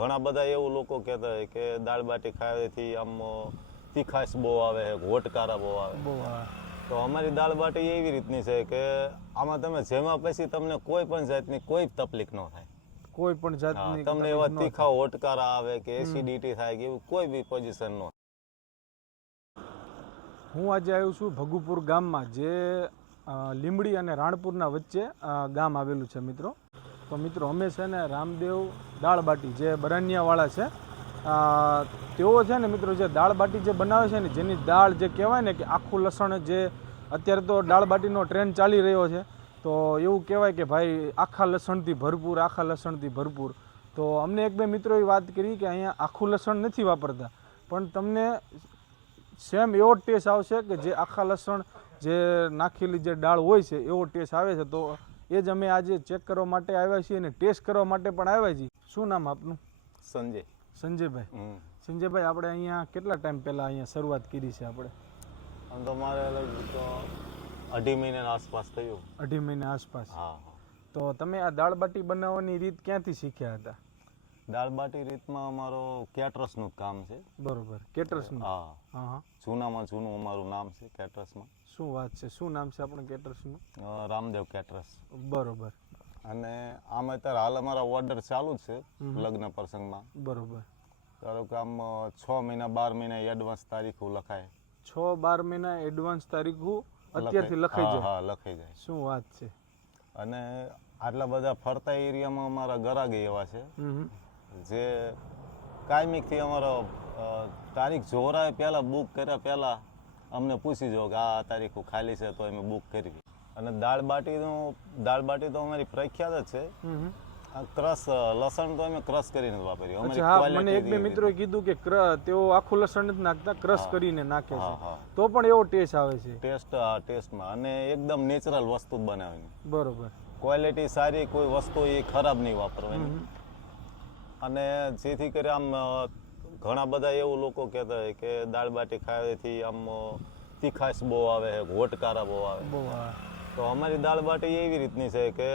ઘણા બધા એવું લોકો કહેતા હોય કે દાળ બાટી ખાવાથી આમ તીખાશ બહુ આવે ઘોટકારા બહુ આવે તો અમારી દાળ બાટી એવી રીતની છે કે આમાં તમે જેમાં પછી તમને કોઈ પણ જાતની કોઈ તકલીફ ન થાય. કોઈ પણ જાતની તમને એવા તીખા ઓટકારા આવે કે એસિડિટી થાય કે એવું કોઈ બી પોઝિશન ન હું આજે આવ્યો છું ભગુપુર ગામમાં જે લીમડી અને રાણપુરના વચ્ચે ગામ આવેલું છે મિત્રો. તો મિત્રો, અમે છે ને રામદેવ દાળ બાટી જે બરાનિયાવાળા છે તેઓ છે ને મિત્રો જે દાળ બાટી જે બનાવે છે ને, જેની દાળ જે કહેવાય ને કે આખું લસણ જે અત્યારે તો દાળ બાટીનો ટ્રેન્ડ ચાલી રહ્યો છે, તો એવું કહેવાય કે ભાઈ આખા લસણથી ભરપૂર, આખા લસણથી ભરપૂર. તો અમને એક બે મિત્રોએ વાત કરી કે અહીંયા આખું લસણ નથી વાપરતા. પણ તમને સેમ એવો ટેસ્ટ આવશે કે જે આખા લસણ જે નાખેલી જે દાળ હોય છે, એવો ટેસ્ટ આવે છે. તો એ જ અમે આજે ચેક કરવા માટે આવ્યા છીએ અને ટેસ્ટ કરવા માટે પણ આવ્યા છીએ. શું નામ આપનું? સંજય. સંજયભાઈ. સંજયભાઈ આપણે અહીંયા કેટલા ટાઈમ પહેલાં અહીંયા શરૂઆત કરી છે આપણે? આમ તો મારે અઢી મહિનાના આસપાસ થયું. અઢી મહિના આસપાસ. હા. તો તમે આ દાળ બાટી બનાવવાની રીત ક્યાંથી શીખ્યા હતા? દાળ બાટી રીતમાં અમારો કેટરસનું કામ છે. બરોબર. કેટરસનું? હા. હા જૂનામાં જૂનું અમારું નામ છે કેટરસમાં. શું વાત છે? શું નામ છે આપણે કેટર્સનું? રામદેવ કેટરસ. બરોબર. અને આમ અત્યારે હાલ અમારા ઓર્ડર ચાલુ જ છે લગ્ન પ્રસંગમાં. બરોબર. ધારો કે આમ છ મહિના બાર મહિના એડવાન્સ તારીખો લખાય. છ બાર મહિના એડવાન્સ તારીખું અત્યારથી લખાઈ જાય. હા લખાઈ જાય. શું વાત છે? અને આટલા બધા ફરતા એરિયામાં અમારા ગરાગી એવા છે. જે કાયમિકથી અમારો તારીખ જોરાય પહેલાં બુક કર્યા પહેલાં અમને પૂછી જો કે આ તારીખો ખાલી છે તો અમે બુક કરવી. અને દાળ બાટીનું દાળ બાટી તો અમારી પ્રખ્યાત જ છે. આ ક્રશ લસણ તો અમે ક્રસ કરીને વાપર્યું અમારી મને એક બે મિત્રો કીધું કે ક્ર- તેઓ આખું લસણ જ નાખતા ક્રશ કરીને નાખે છે. તો પણ એવો ટેસ્ટ આવે છે. ટેસ્ટ આ ટેસ્ટમાં અને એકદમ નેચરલ વસ્તુ બનાવીને. બરોબર. ક્વોલિટી સારી કોઈ વસ્તુ એ ખરાબ નહીં વાપરવાની. અને જેથી કરી આમ ઘણા બધા એવું લોકો કહેતા હોય કે દાળ બાટી ખાવાથી આમ તીખાશ બહુ આવે છે ઘોટકારા બહુ આવે તો અમારી દાળ બાટી એવી રીતની છે કે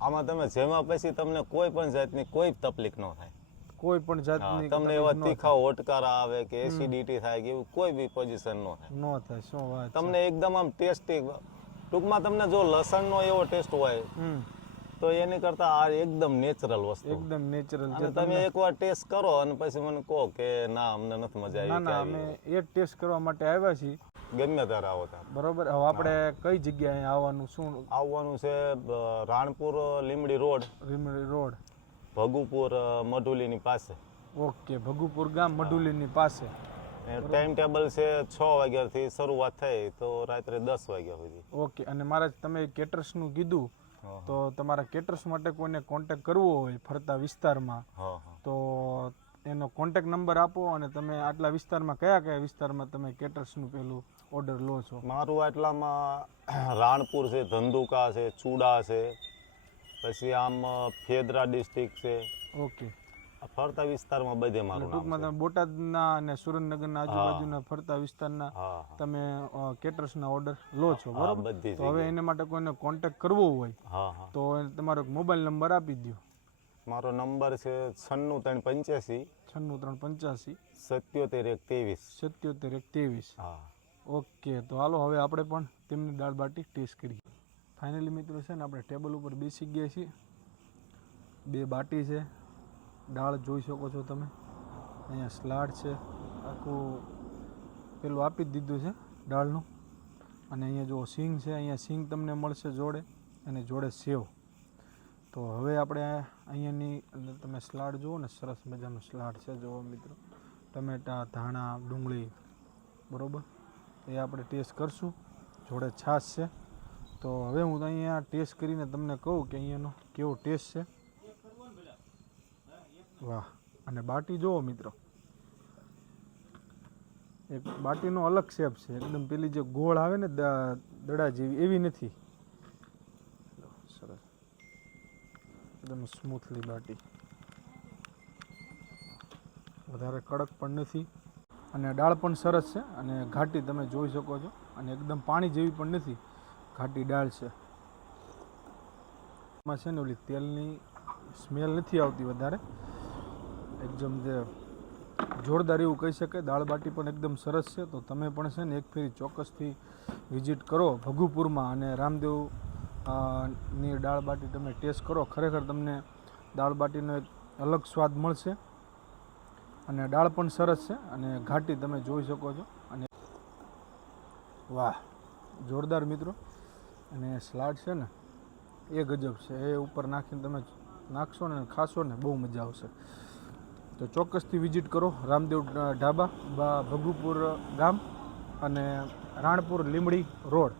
આમાં તમે જેમાં પછી તમને કોઈ પણ જાતની કોઈ તકલીફ ન થાય. કોઈ પણ જાતની તમને એવા તીખા ઓટકારા આવે કે એસિડિટી થાય કે એવું કોઈ બી પોઝિશન ન થાય. ન થાય શું વાત તમને એકદમ આમ ટેસ્ટી ટૂંકમાં તમને જો લસણનો એવો ટેસ્ટ હોય તો એની કરતા આ એકદમ નેચરલ વસ્તુ. એકદમ નેચરલ છે. તમે એકવાર ટેસ્ટ કરો અને પછી મને કહો કે ના અમને નથી મજા આવી ના અમે એ ટેસ્ટ કરવા માટે આવ્યા છીએ. ગમે ત્યારે આવો બરોબર? હવે આપણે કઈ જગ્યાએ આવવાનું શું? આવવાનું છે રાણપુર લીમડી રોડ. રીમડી રોડ. ભગુપુર મઢુલીની પાસે. ઓકે ભગુપુર ગામ મઢુલીની પાસે. ટાઈમ ટેબલ છે છ વાગ્યાથી શરૂઆત થઈ તો રાત્રે દસ વાગ્યા સુધી. ઓકે અને મારા તમે કેટર્સનું કીધું તો તમારા કેટર્સ માટે કોઈને કોન્ટેક કરવો હોય ફરતા વિસ્તારમાં તો એનો કોન્ટેક નંબર આપો અને તમે આટલા વિસ્તારમાં કયા કયા વિસ્તારમાં તમે કેટર્સનું પેલું ઓર્ડર લો છો? મારું આટલામાં રાણપુર છે ધંધુકા છે ચૂડા છે પછી આમ ફેદરા ડિસ્ટ્રિક્ટ છે. ઓકે. ફરતા વિસ્તારમાં બધે મારું નામ ટૂંકમાં તમે બોટાદના અને સુરેન્દ્રનગરના આજુબાજુના ફરતા વિસ્તારના તમે કેટર્સના ઓર્ડર લો છો બરાબર? તો હવે એને માટે કોઈને કોન્ટેક કરવો હોય તો તમારો મોબાઈલ નંબર આપી દો મારો નંબર છે છન્નું ત્રણ પંચ્યાસી. છન્નું ત્રણ પંચ્યાસી. સત્યોતેર એક ત્રેવીસ સત્યોતેર એક ત્રેવીસ હા. ઓકે તો હાલો હવે આપણે પણ તેમની દાળ બાટી ટેસ્ટ કરીએ. ફાઇનલી મિત્રો છે ને આપણે ટેબલ ઉપર બેસી ગયા છીએ. બે બાટી છે. દાળ જોઈ શકો છો તમે. અહીંયા સલાડ છે. આખું પેલું આપી જ દીધું છે દાળનું. અને અહીંયા જો સિંગ છે, અહીંયા સિંગ તમને મળશે જોડે અને જોડે સેવ. તો હવે આપણે અહીંયાની અંદર તમે સલાડ જુઓ ને, સરસ મજાનું સ્લાડ છે, જુઓ મિત્રો. ટમેટા, ધાણા, ડુંગળી, બરોબર? એ આપણે ટેસ્ટ કરશું. જોડે છાશ છે. તો હવે હું અહીંયા ટેસ્ટ કરીને તમને કહું કે અહીંયાનો કેવો ટેસ્ટ છે. વાહ, અને બાટી જુઓ મિત્રો. એક બાટીનો અલગ શેપ છે. એકદમ પેલી જે ગોળ આવે ને દડા જેવી, એવી નથી. સરસ. એકદમ સ્મૂથલી બાટી. વધારે કડક પણ નથી. અને દાળ પણ સરસ છે. અને ઘાટી તમે જોઈ શકો છો. અને એકદમ પાણી જેવી પણ નથી. ઘાટી દાળ છે. એમાં છે ને ઓલી તેલની સ્મેલ નથી આવતી વધારે. એકદમ જે જોરદાર એવું કહી શકાય, દાળ બાટી પણ એકદમ સરસ છે. તો તમે પણ છે ને એક ફેરી ચોક્કસથી વિઝિટ કરો ભગુપુરમાં અને રામદેવની દાળ બાટી તમે ટેસ્ટ કરો. ખરેખર તમને દાળ બાટીનો એક અલગ સ્વાદ મળશે અને દાળ પણ સરસ છે અને ઘાટી તમે જોઈ શકો છો. અને વાહ, જોરદાર મિત્રો. અને સલાડ છે ને, એ ગજબ છે. એ ઉપર નાખીને તમે નાખશો ને ખાશો ને, બહુ મજા આવશે. તો ચોક્કસથી વિઝિટ કરો રામદેવ ઢાબા ભગુપુર ગામ અને રાણપુર લીમડી રોડ.